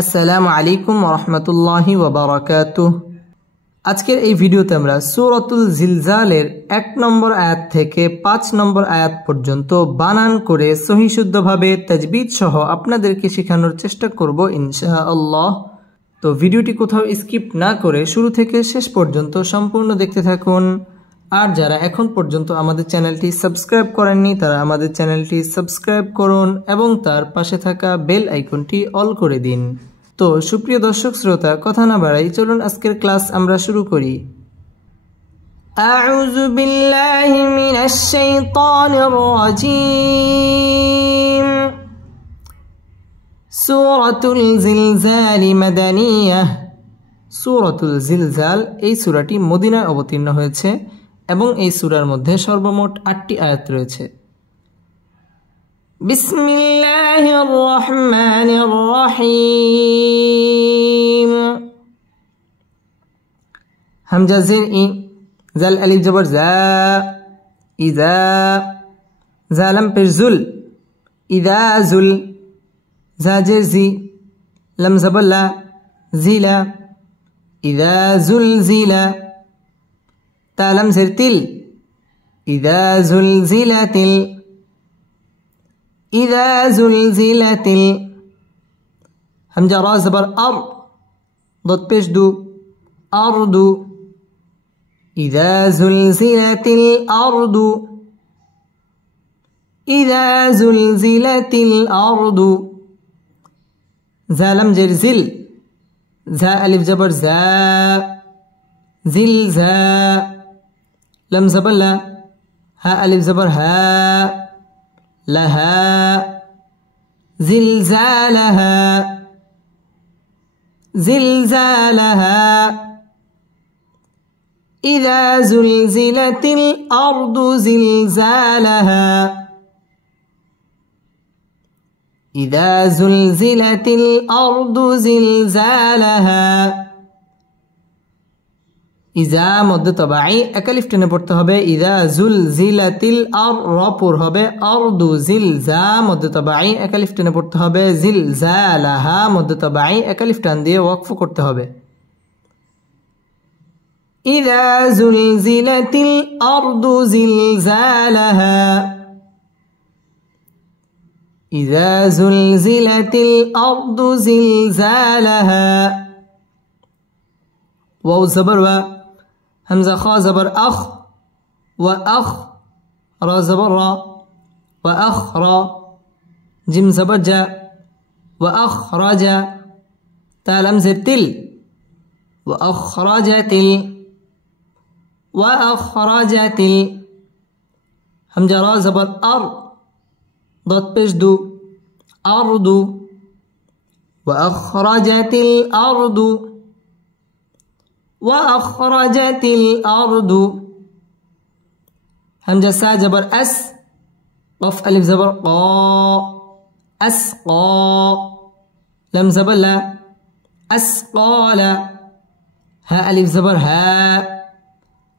আসসালামু আলাইকুম ওয়া রাহমাতুল্লাহি ওয়া বারাকাতুহু। আজকের এই ভিডিওতে আমরা সূরাতুল জিলজালের ১ নম্বর আয়াত থেকে ৫ নম্বর আয়াত পর্যন্ত বানান করে সহিহ শুদ্ধভাবে তাজবিদ সহ আপনাদেরকে শেখানোর চেষ্টা করব ইনশাআল্লাহ। তো ভিডিওটি কোথাও স্কিপ না করে শুরু থেকে শেষ পর্যন্ত সম্পূর্ণ দেখতে থাকুন। আর যারা এখন পর্যন্ত আমাদের চ্যানেলটি সাবস্ক্রাইব করেননি তারা আমাদের চ্যানেলটি সাবস্ক্রাইব করুন এবং তার পাশে থাকা বেল আইকনটি অল করে দিন। তো সুপ্রিয় দর্শক শ্রোতা, কথা না বাড়াই চলুন আজকের ক্লাস আমরা শুরু করি। আউযু বিল্লাহি মিনাশ শাইতানির রাজীম। সূরাতুল জিলজাল মাদানিয়াহ। সূরাতুল জিলজাল এই সূরাটি মদিনায় অবতীর্ণ হয়েছে এবং এই সূরার মধ্যে সর্বমোট ৮টি আয়াত রয়েছে। বিসমিল্লাহির রহমানির রহিম। হামজা জের ই, জাল আলিফ জবর জা, ইযা, জালাম পেশ জুল, ইযা জুল, জা জের জি, লাম জবর লা, জিলা, ইযা জুলজিলা, তা লাম জের তিল, ইযা জুলজিলাতিল, ইযা জুলজিলাতিল। হামজা রা জবর আর, দত পেশ দু, আরদু, ইযা জুলজিলাতিল আরদু, ইযা জুলজিলাতিল আরদু। জালাম জের জিল, ঝা আলিফ জবর জা, জিলজা, লাম জবর লা, হা আলিফ জবর হা, লাহা, জিলজালাহা, জিলজালাহা। ইযা জুলজিলাতিল আরদু জিলজালাহা, ইযা জুলজিলাতিল আরদু জিলজালাহা। ইযা মধ্য তবাই একালিফ টেনে পড়তে হবে। ইযা জুলজিলাতিল আর রপুর হবে আরদু, জিলজা মধ্য তবাই একালিফ টেনে পড়তে হবে। জিলজালাহা মধ্য তবাই একালিফ টান দিয়ে ওয়াকফ করতে হবে। ইযা জুলজিলাতিল আরদু জিলজালাহা, ইযা জুলজিলাতিল আরদু জিলজালাহা। ওয়াও জবর ওয়া, হামজা খা জবর আখ, ওয়া আখ, রা জবর রা, ওয়া আখ রা, জিম জবর জা, ওয়া আখ রাজা, তা লাম জের তিল, ওয়া আখ রাজাতিল, ওয়া আখ রাজাতিল। হামজা রা জবর আর, দত পেশ দু, আরদু, ওয়া আখ রাজাতিল আরদু, وأخرجت الأرض. همزة سا جبر أس، قف ألف زبر قا، أسقى، لم زبر لا، أسقال، ها ألف زبر ها،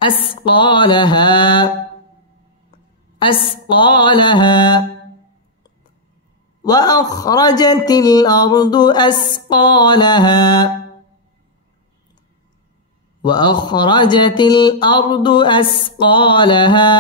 أسقالها، أسقالها. وأخرجت الأرض أسقالها، وأخرجت الأرض أثقالها.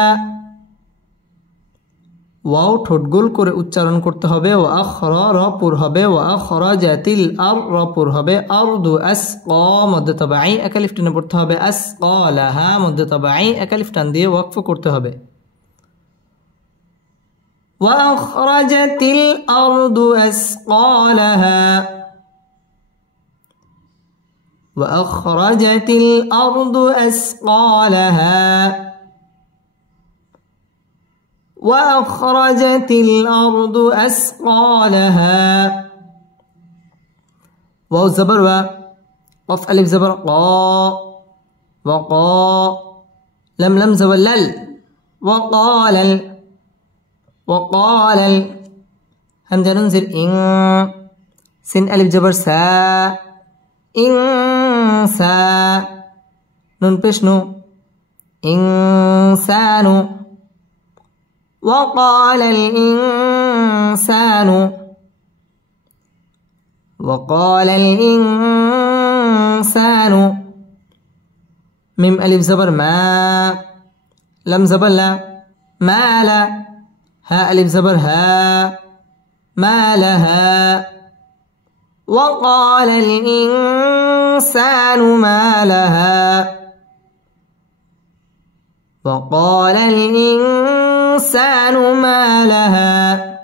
ওয়াও ঠোঁট গোল করে উচ্চারণ করতে হবে। ওয়া আখরা রা পুর হবে, ওয়া আখরাজাতিল আর রা পুর হবে। আরদু আসকা মধ্য তাবাই একালিফ টেনে পড়তে হবে। আসকালাহা মধ্য তাবাই একালিফ টান দিয়ে ওয়াকফ করতে হবে। ওয়া আখরাজাতিল আরদু আসকালাহা, وأخرجت الأرض أثقالها، وأخرجت الأرض أثقالها. واو زبر و، قف ألف زبر قا، وقا، لم لم زبر لل، وقال، وقال. همزة ننزل إن، سين ألف زبر سا، إنسا، نون بشنو، إنسان. وقال الإنسان، وقال الإنسان ميم ألف زبر ما لم زبر لا ما لا ها ألف زبر ها ما لها وقال الإنسان ما لها وقال الإنسان ما لها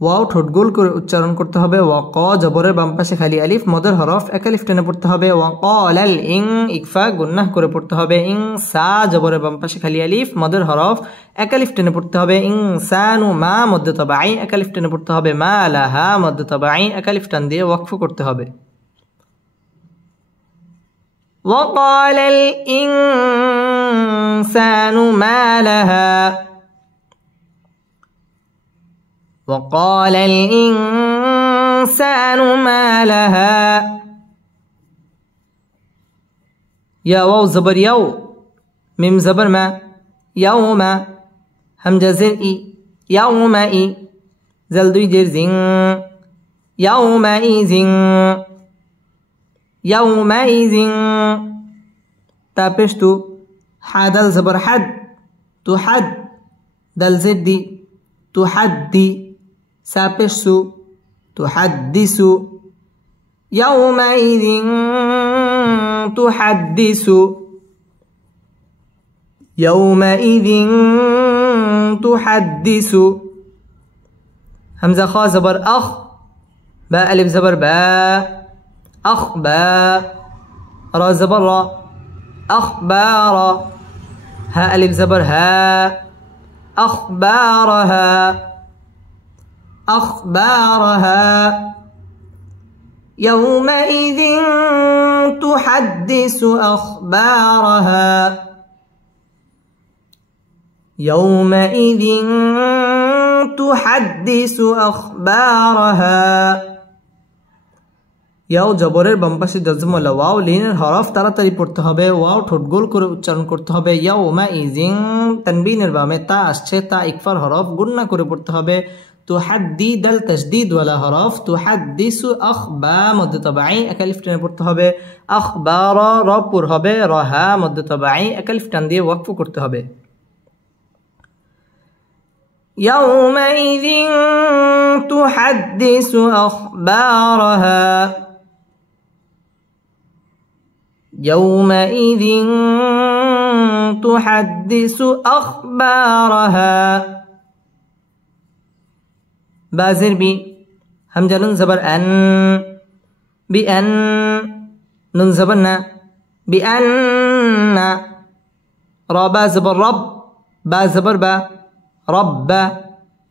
ওয়াও ঠোঁট গোল করে উচ্চারণ করতে হবে ওয়া ক জবরের বাম পাশে খালি আলিফ মদের হরফ এক আলিফ টেনে পড়তে হবে ওয়া ক্বালাল ইং ইকফা গুন্নাহ করে পড়তে হবে ইং সা জবরের বাম পাশে খালি আলিফ মদের হরফ এক আলিফ টেনে পড়তে হবে ইনসানু মা মদ্দ তাবাঈ এক আলিফ টেনে পড়তে হবে মা লাহা মদ্দ তাবাঈ এক আলিফ টান দিয়ে ওয়াকফ করতে হবে وقال الإنسان ما لها وقال الإنسان ما لها يا واو زبر يو ميم زبر ما يوم همزة زر إي يومئ زل دوي جر زين يومئذ يومئذ تابشتو حدل زبر حد تحد دل زدي تحدي سابشسو تحدث يومئذ تحدث يومئذ تحدث همزة خاء زبر أخ باء ألف زبر باء أخبار را زبر را أخبار ها ألف زبر ها أخبارها أخبارها يومئذ تحدث أخبارها يومئذ تحدث أخبارها ইয়াও জবরের বাম পাশে জজম ওয়ালা ওয়াও লিনের হরফ তাড়াতাড়ি পড়তে হবে ওয়াও ঠোঁট গোল করে উচ্চারণ করতে হবে ইয়াউমাইযিন তানবিনের বামে তা আসছে তা ইকফার হরফ গুন্না করে পড়তে হবে তুহাদ্দি দাল তাসদীদ ওয়ালা হরফ তুহাদ্দিসু আখবা মদ্দ তাবাঈ এক আলিফ টেনে পড়তে হবে আখবারা র পুর হবে রহা মদ্দ তাবাঈ এক আলিফ টান দিয়ে ওয়াকফ করতে হবে يومئذ تحدث أخبارها يومئذ تحدث أخبارها بازر بي همزة نون زبر أن بأن نون زبرنا بأن رابا زبر رب با زبر با رب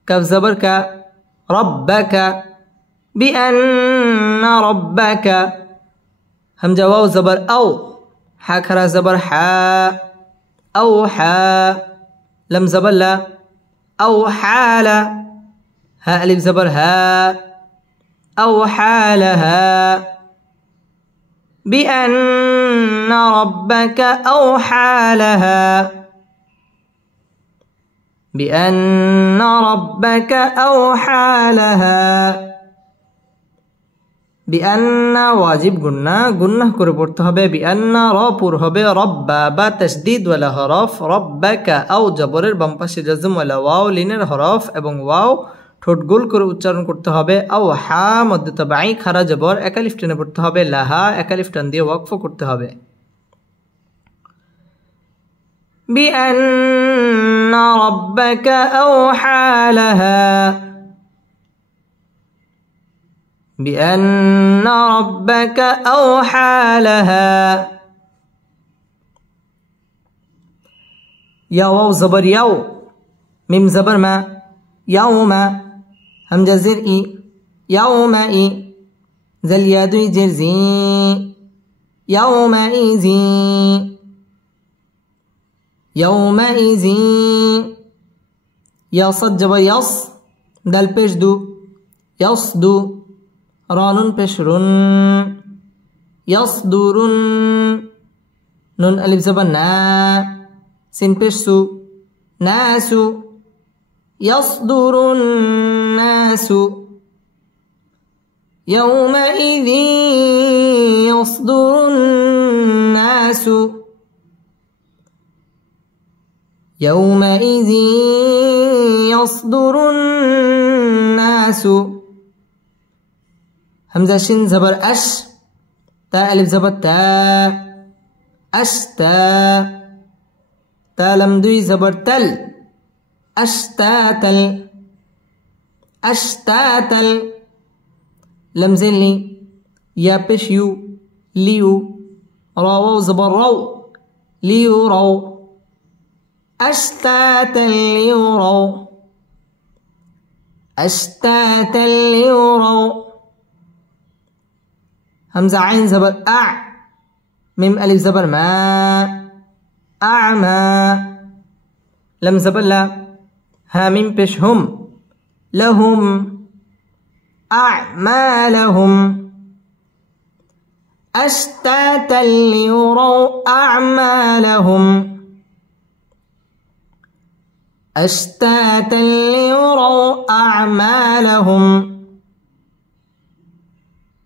كف زبر ك ربك بأن ربك همزة واو زبر أو حاكرا زبر حا أو حا لم زبر لا أو حال ها ألف زبر ها أو حالها بأن ربك أوحى لها بأن ربك أوحى لها بأن واجب গুন্নাহ করে পড়তে হবে بأن র পুর হবে রব্বা বা তাসদীদ ওয়ালা হরফ রব্বাকা আও জবরের বাম পাশে জজম ওয়ালা ওয়াও লিনের হরফ এবং ওয়াও ঠোঁট গোল করে উচ্চারণ করতে হবে আও হা মদ্দ তাবাঈ খারা জবর এক আলিফ টেনে পড়তে হবে লাহা এক আলিফ টান দিয়ে ওয়াকফ করতে হবে بأن ربك أوحى لها بأن ربك أوحى لها يا واو زبر يو ميم زبر ما يوم همزة زر إي يومئ ذل يد جر زي يومئذ يومئذ يا صد جبر يص دل پیش دو يصدو رانون پیش رن يصدرن نون الف زبر نا سين پیش سو ناسو يصدر الناس يومئذ يصدر الناس يومئذ يصدر الناس. همزة شين زبر أش، تا ألف زبر تا، أشتا، تا لم دوي زبر تل، أشتاتل، أشتاتل. لم زلي يا بش يو ليو، راو زبر رو ليو رو، أشتاتا ليروا، أشتاتا ليروا. همزة عين زبر أع، ميم ألف زبر ما، أعمى. لم زبر لا، ها ميم بش هم، لهم، أعمالهم. أشتاتا ليروا أعمالهم، أشتاتا ليروا أعمالهم.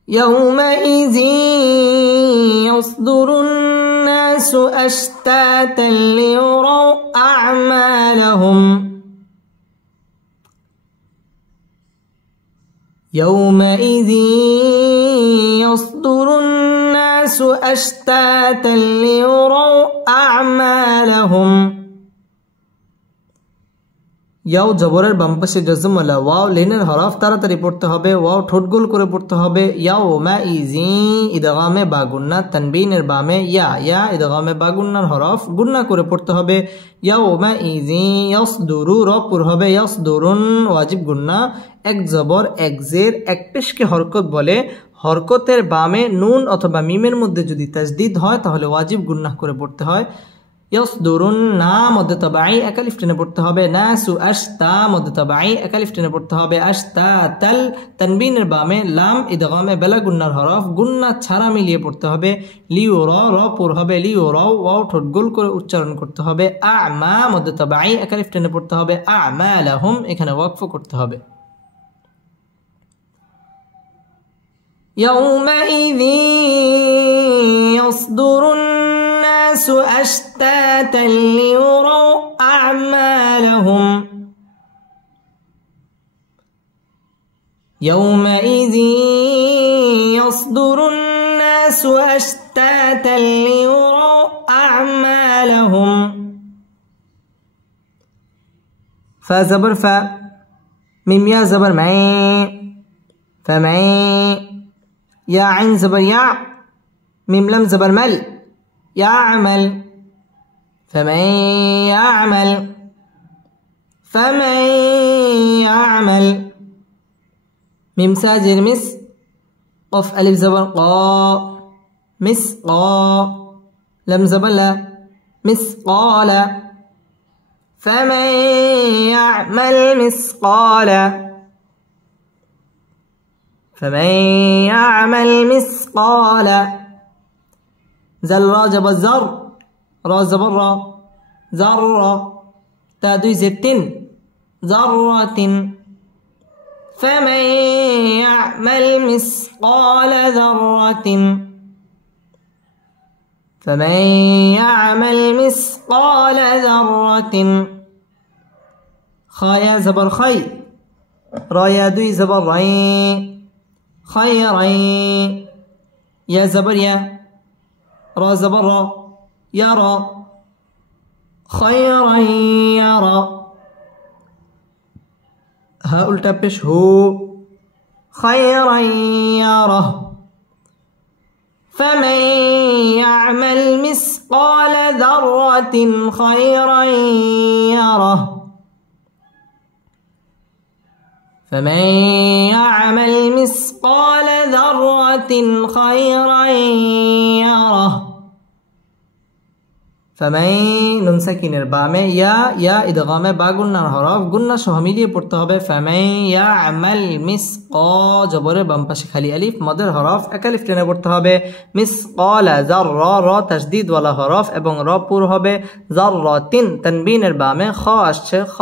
يومئذ يصدر الناس أشتاتا ليروا أعمالهم. يومئذ يصدر الناس أشتاتا ليروا أعمالهم। ইয়াও জবরের বাম পাশে জজম ওয়ালা, ওয়াও লেনের হরফ তাড়াতাড়ি পড়তে হবে, ওয়াও ঠোঁট গোল করে পড়তে হবে। ইয়াউমাইজি ইদগামে বা গুন্না, তানবিনের বামে ইয়া, ইয়া ইদগামে বা গুন্নার হরফ গুন্না করে পড়তে হবে। ইয়াউমাইজি ইয়াসদুরু র পুর হবে, ইয়াসদুরুন ওয়াজিব গুন্না, এক জবর এক জের এক পেশকে হরকত বলে। হরকতের বামে নুন অথবা মিমের মধ্যে যদি তাজদিদ হয় তাহলে ওয়াজিব গুন্না করে পড়তে হয়। ইয়াসদুরুন না মধ্যে তাবাই এক আলিফ টেনে পড়তে হবে। নাসু আশতা মধ্যে তাবাই এক আলিফ টেনে পড়তে হবে। আশতাতাল তানবিনের বামে লাম ইদগামে বেলা গুন্নার হরফ গুন্না ছাড়া মিলিয়ে পড়তে হবে। লিউরা র পুর হবে, লিউরা ওয়াও ঠোঁট গোল করে উচ্চারণ করতে হবে। আমা মধ্যে তাবাই এক আলিফ টেনে পড়তে হবে। আমালাহুম এখানে ওয়াকফ করতে হবে। يومئذ يصدر الناس أشتاتا ليروا أعمالهم. يومئذ يصدر الناس أشتاتا ليروا أعمالهم. فا زبر فا، ميم يا زبر معي، فمعي. يا عين زبر يا، ميم لم زبر مل، يعمل. فمن يعمل، فمن يعمل. ميم ساجر مس، قف ألف زبر قا، مسقا. لم زبر لا، مسقال. فمن يعمل مثقال، فمن يعمل مثقال. زل را جبر زر، را زبر را، ذرة. تا دوي زتين، ذرة. فمن يعمل مثقال ذرة، فمن يعمل مثقال ذرة. خا يا زبر خي، را يا دوي زبر ري، خيرين. يا زبر يا، را زبر را، يرى. خيرا يرى. ها التا پیش هو، خيرا يره. فمن يعمل مثقال ذرة خيرا يره، فمن يعمل مثقال ذرة خيرا يره. ফামাই নুন সাকিনের বামে ইয়া ইদগামে বা গুন্নার হরফ গুন্না সহ মিলিয়ে পড়তে হবে ফামাই ইয়ামাল মিসকাল জবরের বাম পাশে খালি আলিফ মদের হরফ এক আলিফ টেনে পড়তে হবে মিসকাল যাররা র তাসদীদ ওয়ালা হরফ এবং র পুর হবে যাররাতিন তানবিনের বামে খ আসছে খ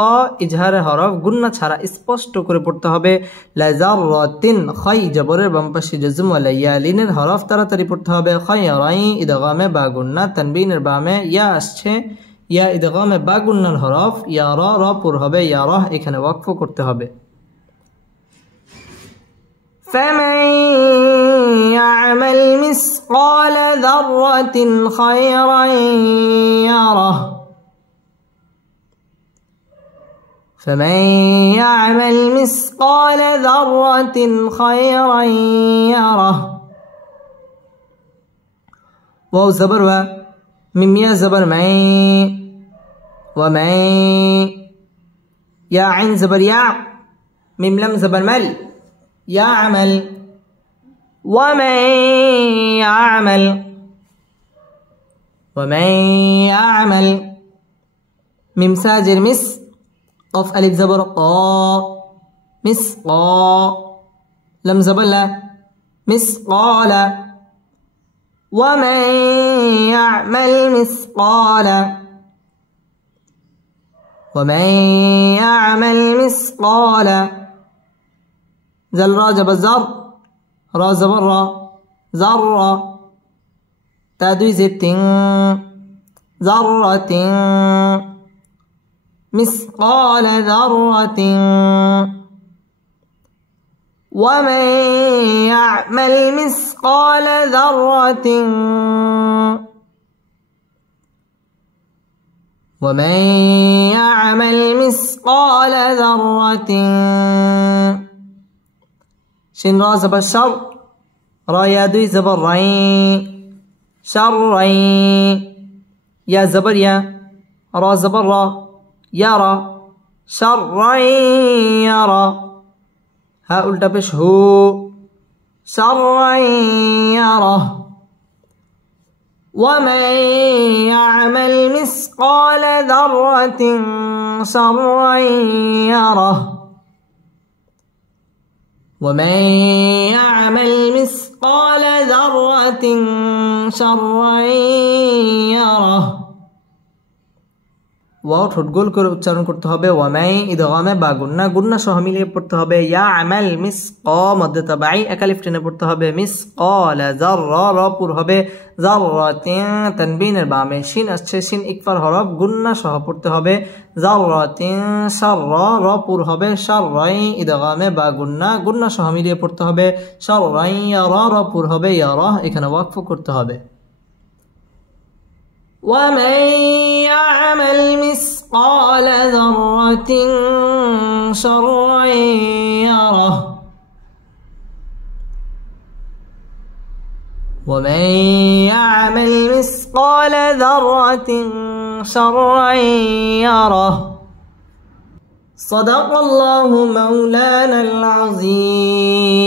ইজহারের হরফ গুন্না ছাড়া স্পষ্ট করে পড়তে হবে লা যাররাতিন খাই জবরের বাম পাশে জজম ওয়ালা ইয়া লিনের হরফ তাড়াতাড়ি পড়তে হবে খায়রাই ইদগামে বা গুন্না তানবিনের বামে ইয়া আসছে ইয়া ইদগামে বা গুন্নার হরফ ইয়া র পুর হবে ইয়া রাহ এখানে ওয়াকফ করতে হবে ফামান ইয়ামাল মিসকাল যাররাতিন খায়রান ইয়ারাহ ফামান ইয়ামাল মিসকাল যাররাতিন খায়রান ইয়ারাহ ওয়াও জবর ওয়া ميم يا زبر معي ومعي يا عين زبر يا ميم لم زبر مل يا عمل ومن يعمل ومن يعمل ميم ساجر مس قف ألف زبر قا مس قا لم زبر لا مس قال ومن يعمل مثقال ومن يعمل مثقال زل را جب زر را زبر را ذرة تادوي زتين ذرة مثقال ذرة ومن يعمل مثقال ذرة ومن يعمل مثقال ذرة شين را زبر شر را يا دوي زبر رين شر يا زبر يا را زبر را يرى شر يرى ها উল্টা পেশ হু شرا يره ومن يعمل مثقال ذرة شرا يره ومن يعمل مثقال ذرة شرا يره ওয়াও ঠোঁট গোল করে উচ্চারণ করতে হবে ওয়ামাই ইদগামে বা গুন্না গুন্না সহ মিলিয়ে পড়তে হবে ইয়া আমাল মিসকা মধ্যে তাবাই এক আলিফ টেনে পড়তে হবে মিসকাল যাররা র পুর হবে যাররাতিন তানবিনের বামে শিন আসছে শিন ইকফার হরফ গুন্না সহ পড়তে হবে যাররাতিন শাররা র পুর হবে শাররাই ইদগামে বা গুন্না গুন্না সহ মিলিয়ে পড়তে হবে শাররাই ইয়ারা র পুর হবে ইয়ারা এখানে ওয়াকফ করতে হবে ومن يعمل مثقال ذرة شرا يره ومن يعمل مثقال ذرة شرا يره صدق الله مولانا العظيم